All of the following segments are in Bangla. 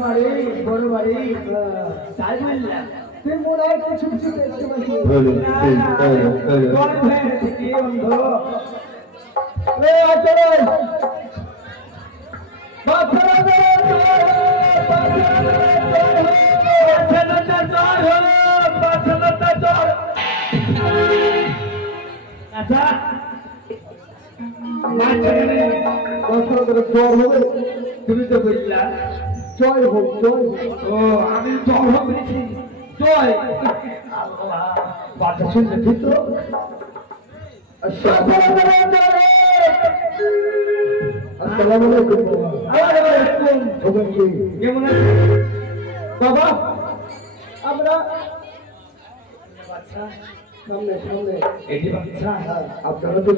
বাড়ি বড় বাড়ি তাই বললাম তুই মনে হয় কিছু কিছু দেখতে পাচ্ছি আচ্ছা তুমি তো বুঝলা জয় হোক জয় ও আমি জয় হোক বলেছি জয় বাচ্চা শুনলে ঠিক তো আসসালামু আলাইকুম কেমন আছেন বাবা আমরা বাচ্চা সামনে সামনে এটি বাচ্চা আপনারা তো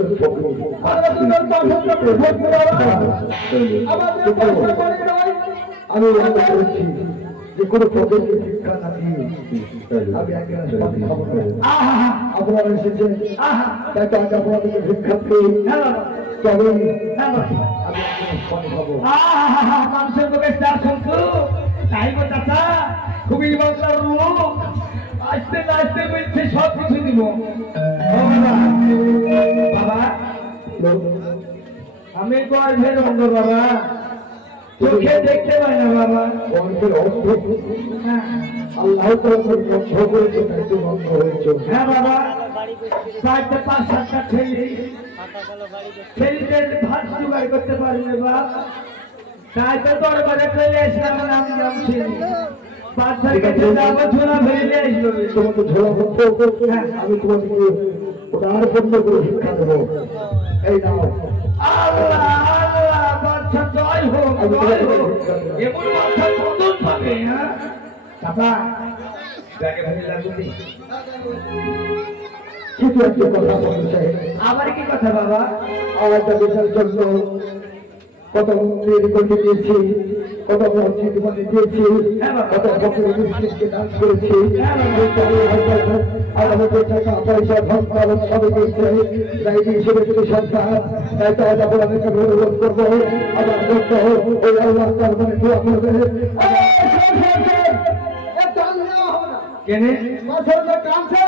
আমি মনে করছি যে কোনো পদ্ধতি শিক্ষা না দিয়ে আমি আপনারা এসেছেন তাকে আগে আপনাদেরকে শিক্ষা পেয়ে তবে মানুষের লোকে স্টার শুনছো তাই গো চাচা খুবই বাংলার লোক আসতে না আসতে বলছে সব কিছু দিব বাবা আমি গর্ভের অন্ধ বাবা চোখে দেখতে পাই না বাবা গর্ভের অন্ধ আল্লাহ বন্ধ করেছে তাই বন্ধ হয়েছে হ্যাঁ বাবা চারটে পাঁচ সাতটা ছেলেদের ভাত জোগাড় করতে পারি না বাবা তাই তো দরবারে চলে এসলাম নাম নাম ছিল আমি তোমাকে ওটার বন্ধ করে শিক্ষা দেবো এই নাও আবার কি কথা বাবা আওয়াজটা দেশের জন্য কত মন্দির করে দিয়েছি কত মসজিদ বনে দিয়েছি কত ফকিরকে দান করেছি আর আমাদের টাকা পয়সা ধন পালন সবই দিয়েছে তাই হিসেবে যদি সন্তান তাই তো আজ আমি অনুরোধ করবো আমার করতে ওই আল্লাহ মানে দোয়া করবে কেন কাঁদছে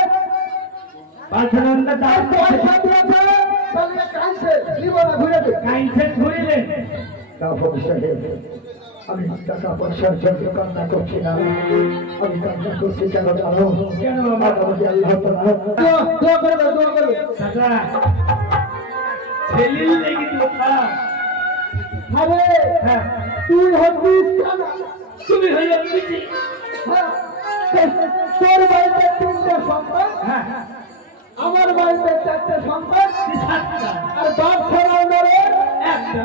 আমি টাকা পয়সার জন্য কান্না করছি না আমি কান্না করছি কেন জানো তুই হচ্ছিস তুমি হইলে তোর বাড়িতে তিনটে সন্তান আমার বাড়িতে চারটে সন্তান আর বাপ ছাড়া এত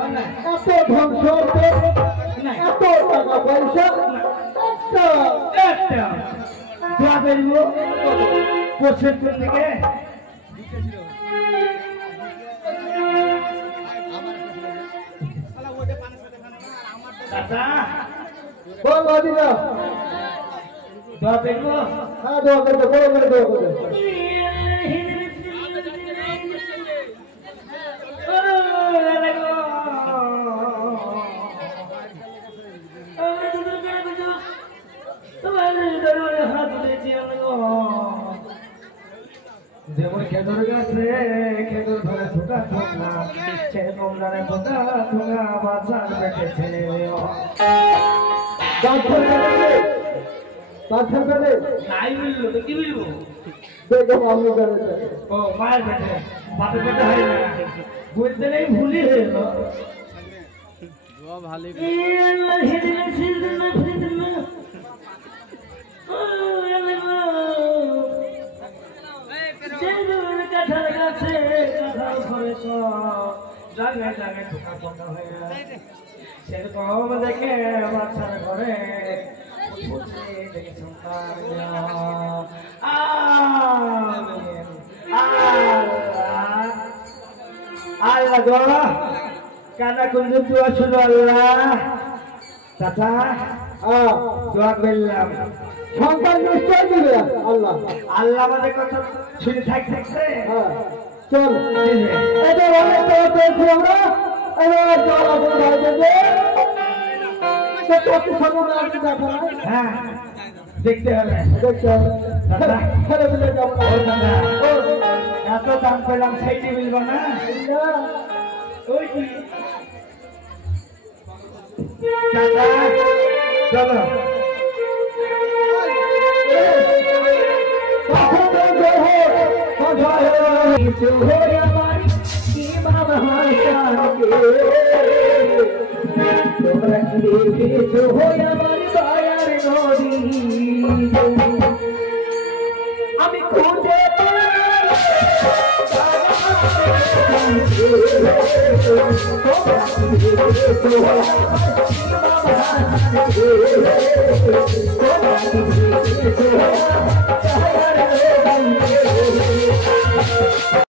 ধ্বংস এত টাকা পয়সা থেকে বল দিদা দোয়া করবো হ্যাঁ দোয়া করবো বড় করে দোয়া করবো যেমন খেদর গাছে খেদর ধরে ঢোকা ঢোকা সেরকম ধরে ঢোকা ঢোকা বাজার পেটে ছেড়ে নাই বললো তো কি বলবো দেখো আমি ও মায়ের পেটে বাপের পেটে হয় না বলতে নেই ভুলি হয়ে গেল ভালো সেরকম দেখে বাচ্চার ঘরে আল্লাহ গো কানা কুঞ্জ দোয়া শুনো আল্লাহ চাচা দোয়া করলাম সন্তান নিশ্চয় দিবে আল্লাহ আল্লাহ আমাদের কথা শুনে থাকছে চল এবার অনেক আমরা এবার হ্যাঁ দেখতে হবে এত দাম পেলাম সেইটি মিলব না ওই কি চাচা চলো তোমরা দেখেছো আমার দয়ার নদী আমি খুঁজে